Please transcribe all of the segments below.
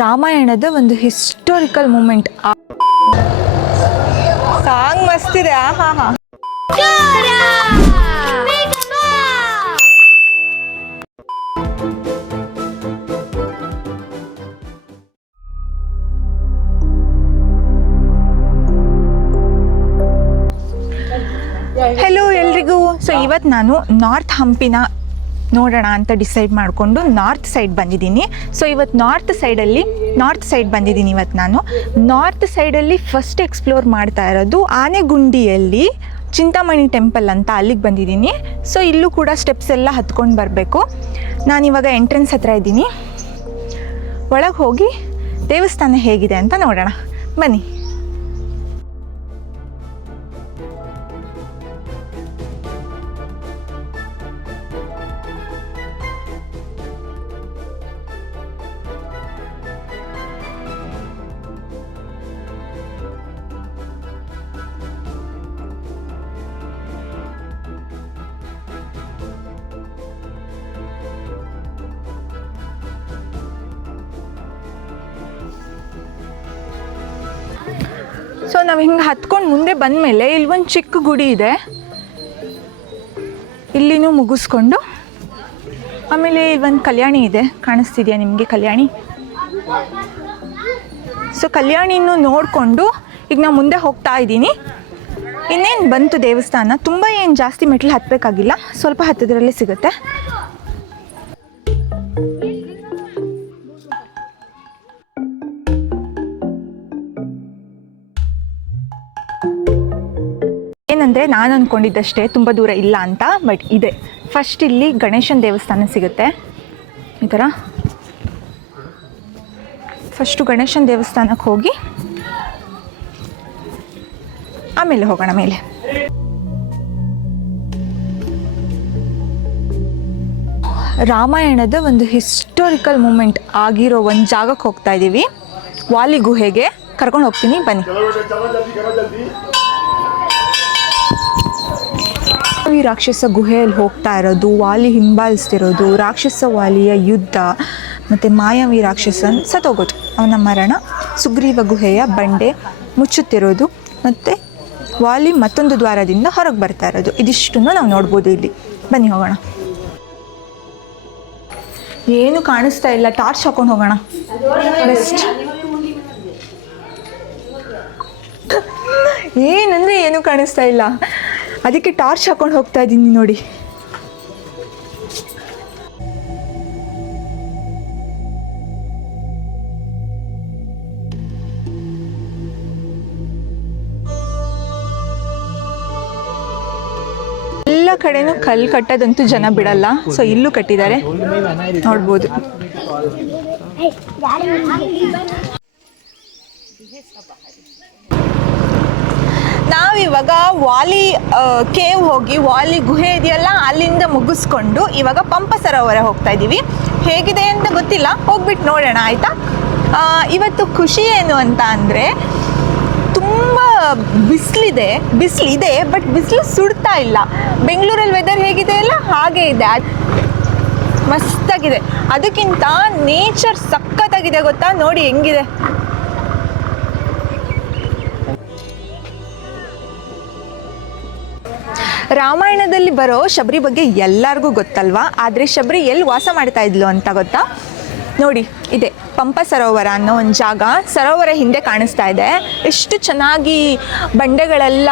ರಾಮಾಯಣದ ಒಂದು historical moment. Song ಮಸ್ತಿದೆ. ಹಾ ಹಾ ಹೆಲೋ ಎಲ್ರಿಗೂ. ಸೊ ಇವತ್ತು ನಾನು ನಾರ್ತ್ ಹಂಪಿನ ನೋಡೋಣ ಅಂತ ಡಿಸೈಡ್ ಮಾಡಿಕೊಂಡು ನಾರ್ತ್ ಸೈಡ್ ಬಂದಿದ್ದೀನಿ. ಸೊ ಇವತ್ತು ನಾರ್ತ್ ಸೈಡ್ ಬಂದಿದ್ದೀನಿ. ಇವತ್ತು ನಾನು ನಾರ್ತ್ ಸೈಡಲ್ಲಿ ಫಸ್ಟ್ ಎಕ್ಸ್ಪ್ಲೋರ್ ಮಾಡ್ತಾ ಇರೋದು ಆನೆಗುಂಡಿಯಲ್ಲಿ ಚಿಂತಾಮಣಿ ಟೆಂಪಲ್ ಅಂತ, ಅಲ್ಲಿಗೆ ಬಂದಿದ್ದೀನಿ. ಸೊ ಇಲ್ಲೂ ಕೂಡ ಸ್ಟೆಪ್ಸ್ ಎಲ್ಲ ಹತ್ಕೊಂಡು ಬರಬೇಕು. ನಾನಿವಾಗ ಎಂಟ್ರೆನ್ಸ್ ಹತ್ರ ಇದ್ದೀನಿ. ಒಳಗೆ ಹೋಗಿ ದೇವಸ್ಥಾನ ಹೇಗಿದೆ ಅಂತ ನೋಡೋಣ ಬನ್ನಿ. ಸೊ ನಾವು ಹಿಂಗೆ ಹತ್ಕೊಂಡು ಮುಂದೆ ಬಂದಮೇಲೆ ಇಲ್ಲಿ ಒಂದು ಚಿಕ್ಕ ಗುಡಿ ಇದೆ. ಇಲ್ಲಿನೂ ಮುಗಿಸ್ಕೊಂಡು ಆಮೇಲೆ ಇಲ್ಲಿ ಒಂದು ಕಲ್ಯಾಣಿ ಇದೆ, ಕಾಣಿಸ್ತಿದೆಯಾ ನಿಮಗೆ ಕಲ್ಯಾಣಿ? ಸೊ ಕಲ್ಯಾಣಿನೂ ನೋಡಿಕೊಂಡು ಈಗ ನಾವು ಮುಂದೆ ಹೋಗ್ತಾ ಇದ್ದೀನಿ. ಇನ್ನೇನು ಬಂತು ದೇವಸ್ಥಾನ. ತುಂಬ ಏನು ಜಾಸ್ತಿ ಮೆಟ್ಲು ಹತ್ತಬೇಕಾಗಿಲ್ಲ, ಸ್ವಲ್ಪ ಹತ್ತದ್ರಲ್ಲೇ ಸಿಗುತ್ತೆ. ಏನಂದರೆ ನಾನು ಅಂದ್ಕೊಂಡಿದ್ದಷ್ಟೇ ತುಂಬ ದೂರ ಇಲ್ಲ ಅಂತ, ಬಟ್ ಇದೆ. ಫಸ್ಟ್ ಇಲ್ಲಿ ಗಣೇಶನ ದೇವಸ್ಥಾನ ಸಿಗುತ್ತೆ ಈ ಥರ. ಫಸ್ಟು ಗಣೇಶನ ದೇವಸ್ಥಾನಕ್ಕೆ ಹೋಗಿ ಆಮೇಲೆ ಹೋಗೋಣ ಮೇಲೆ. ರಾಮಾಯಣದ ಒಂದು ಹಿಸ್ಟೋರಿಕಲ್ ಮೂಮೆಂಟ್ ಆಗಿರೋ ಒಂದು ಜಾಗಕ್ಕೆ ಹೋಗ್ತಾ ಇದ್ದೀವಿ. ವಾಲಿ ಗುಹೆಗೆ ಕರ್ಕೊಂಡು ಹೋಗ್ತೀನಿ ಬನ್ನಿ. ಈ ರಾಕ್ಷಸ ಗುಹೆಯಲ್ಲಿ ಹೋಗ್ತಾ ಇರೋದು, ವಾಲಿ ಹಿಂಬಾಲಿಸ್ತಿರೋದು, ರಾಕ್ಷಸ ವಾಲಿಯ ಯುದ್ಧ, ಮತ್ತು ಮಾಯಾವಿ ರಾಕ್ಷಸನ್ ಸತ್ತೋಗೋದು, ಅವನ ಮರಣ, ಸುಗ್ರೀವ ಗುಹೆಯ ಬಂಡೆ ಮುಚ್ಚುತ್ತಿರೋದು, ಮತ್ತು ವಾಲಿ ಮತ್ತೊಂದು ದ್ವಾರದಿಂದ ಹೊರಗೆ ಬರ್ತಾ ಇರೋದು, ಇದಿಷ್ಟನ್ನು ನಾವು ನೋಡ್ಬೋದು ಇಲ್ಲಿ. ಬನ್ನಿ ಹೋಗೋಣ. ಏನು ಕಾಣಿಸ್ತಾ ಇಲ್ಲ, ಟಾರ್ಚ್ ಹಾಕೊಂಡು ಹೋಗೋಣ ಬೆಸ್ಟ್. ಏನಂದರೆ ಏನು ಕಾಣಿಸ್ತಾ ಇಲ್ಲ, ಅದಕ್ಕೆ ಟಾರ್ಚ್ ಹಾಕೊಂಡು ಹೋಗ್ತಾ ಇದ್ದೀನಿ ನೋಡಿ. ಎಲ್ಲ ಕಡೆನೂ ಕಲ್ಲು ಕಟ್ಟೋದಂತೂ ಜನ ಬಿಡಲ್ಲ. ಸೊ ಇಲ್ಲೂ ಕಟ್ಟಿದ್ದಾರೆ, ನೋಡ್ಬೋದು. ನಾವಿವಾಗ ವಾಲಿ ಕೇವ್ ಹೋಗಿ, ವಾಲಿ ಗುಹೆ ಇದೆಯಲ್ಲ ಅಲ್ಲಿಂದ ಮುಗಿಸ್ಕೊಂಡು ಇವಾಗ ಪಂಪ ಸರೋವರ ಹೋಗ್ತಾ ಇದ್ದೀವಿ. ಹೇಗಿದೆ ಅಂತ ಗೊತ್ತಿಲ್ಲ, ಹೋಗ್ಬಿಟ್ಟು ನೋಡೋಣ ಆಯಿತಾ. ಇವತ್ತು ಖುಷಿ ಏನು ಅಂತ ಅಂದರೆ ತುಂಬ ಬಿಸಿಲಿದೆ, ಬಟ್ ಬಿಸಿಲು ಸುಡ್ತಾ ಇಲ್ಲ. ಬೆಂಗಳೂರಲ್ಲಿ ವೆದರ್ ಹೇಗಿದೆ ಅಲ್ಲ ಹಾಗೆ ಇದೆ, ಮಸ್ತಾಗಿದೆ. ಅದಕ್ಕಿಂತ ನೇಚರ್ ಸಖತ್ತಾಗಿದೆ ಗೊತ್ತಾ, ನೋಡಿ ಹೆಂಗಿದೆ. ರಾಮಾಯಣದಲ್ಲಿ ಬರೋ ಶಬರಿ ಬಗ್ಗೆ ಎಲ್ಲರಿಗೂ ಗೊತ್ತಲ್ವಾ, ಆದರೆ ಶಬರಿ ಎಲ್ಲಿ ವಾಸ ಮಾಡ್ತಾ ಇದ್ಲು ಅಂತ ಗೊತ್ತಾ? ನೋಡಿ ಇದೆ ಪಂಪ ಸರೋವರ ಅನ್ನೋ ಒಂದು ಜಾಗ. ಸರೋವರ ಹಿಂದೆ ಕಾಣಿಸ್ತಾ ಇದೆ, ಎಷ್ಟು ಚೆನ್ನಾಗಿ ಬಂಡೆಗಳೆಲ್ಲ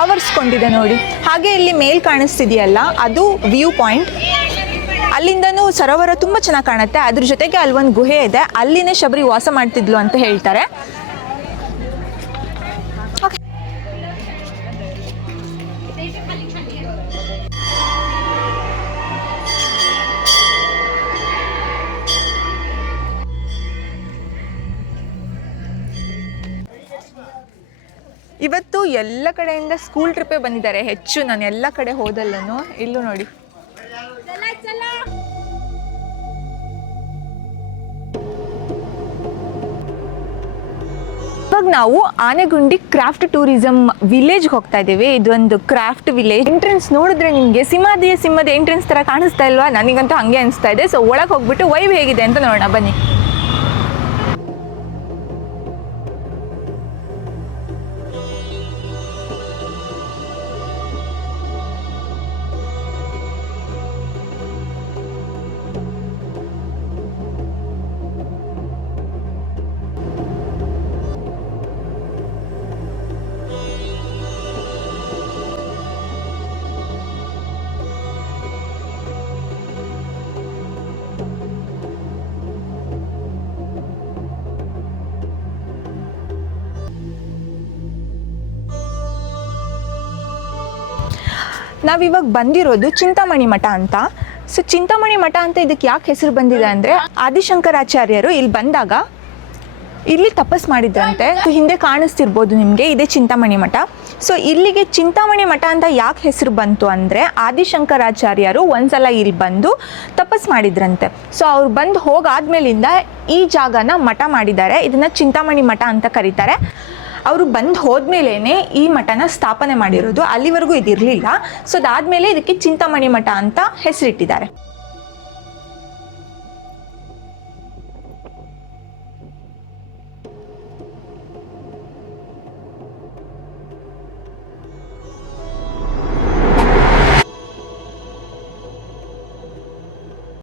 ಆವರಿಸ್ಕೊಂಡಿದೆ ನೋಡಿ. ಹಾಗೆ ಇಲ್ಲಿ ಮೇಲ್ ಕಾಣಿಸ್ತಿದೆಯಲ್ಲ ಅದು ವ್ಯೂ ಪಾಯಿಂಟ್. ಅಲ್ಲಿಂದನೂ ಸರೋವರ ತುಂಬ ಚೆನ್ನಾಗಿ ಕಾಣುತ್ತೆ. ಅದ್ರ ಜೊತೆಗೆ ಅಲ್ಲಿ ಒಂದು ಗುಹೆ ಇದೆ, ಅಲ್ಲಿನೇ ಶಬರಿ ವಾಸ ಮಾಡ್ತಿದ್ಲು ಅಂತ ಹೇಳ್ತಾರೆ. ಇವತ್ತು ಎಲ್ಲ ಕಡೆಯಿಂದ ಸ್ಕೂಲ್ ಟ್ರಿಪ್ಪೇ ಬಂದಿದ್ದಾರೆ ಹೆಚ್ಚು. ನಾನು ಎಲ್ಲ ಕಡೆ ಹೋದಲ್ಲೂ ಇಲ್ಲೂ ನೋಡಿ. ಇವಾಗ ನಾವು ಆನೆಗುಂಡಿ ಕ್ರಾಫ್ಟ್ ಟೂರಿಸಂ ವಿಲೇಜ್ಗೆ ಹೋಗ್ತಾ ಇದ್ದೀವಿ. ಇದೊಂದು ಕ್ರಾಫ್ಟ್ ವಿಲೇಜ್. ಎಂಟ್ರೆನ್ಸ್ ನೋಡಿದ್ರೆ ನಿಮಗೆ ಸಿಂಹದ ಎಂಟ್ರೆನ್ಸ್ ಥರ ಕಾಣಿಸ್ತಾ ಇಲ್ವಾ? ನನಗಂತೂ ಹಂಗೆ ಅನಿಸ್ತಾ ಇದೆ. ಸೊ ಒಳಗೆ ಹೋಗ್ಬಿಟ್ಟು ವೈಬ್ ಹೇಗಿದೆ ಅಂತ ನೋಡೋಣ ಬನ್ನಿ. ನಾವಿವಾಗ ಬಂದಿರೋದು ಚಿಂತಾಮಣಿ ಮಠ ಅಂತ. ಸೊ ಚಿಂತಾಮಣಿ ಮಠ ಅಂತ ಇದಕ್ಕೆ ಯಾಕೆ ಹೆಸರು ಬಂದಿದೆ ಅಂದರೆ, ಆದಿಶಂಕರಾಚಾರ್ಯರು ಇಲ್ಲಿ ಬಂದಾಗ ಇಲ್ಲಿ ತಪಸ್ ಮಾಡಿದ್ರಂತೆ. ಹಿಂದೆ ಕಾಣಿಸ್ತಿರ್ಬೋದು ನಿಮಗೆ, ಇದೇ ಚಿಂತಾಮಣಿ ಮಠ. ಸೊ ಇಲ್ಲಿಗೆ ಚಿಂತಾಮಣಿ ಮಠ ಅಂತ ಯಾಕೆ ಹೆಸರು ಬಂತು ಅಂದರೆ, ಆದಿಶಂಕರಾಚಾರ್ಯರು ಒಂದ್ಸಲ ಇಲ್ಲಿ ಬಂದು ತಪಸ್ ಮಾಡಿದ್ರಂತೆ. ಸೊ ಅವ್ರು ಬಂದು ಹೋಗಾದ್ಮೇಲಿಂದ ಈ ಜಾಗನ ಮಠ ಮಾಡಿದ್ದಾರೆ. ಇದನ್ನು ಚಿಂತಾಮಣಿ ಮಠ ಅಂತ ಕರೀತಾರೆ. ಅವರು ಬಂದು ಹೋದ್ಮೇಲೆ ಈ ಮಠನ ಸ್ಥಾಪನೆ ಮಾಡಿರೋದು. ಅಲ್ಲಿವರೆಗೂ ಇದಿರಲಿಲ್ಲ. ಸೊ ಅದಾದಮೇಲೆ ಇದಕ್ಕೆ ಚಿಂತಾಮಣಿ ಮಠ ಅಂತ ಹೆಸರಿಟ್ಟಿದ್ದಾರೆ.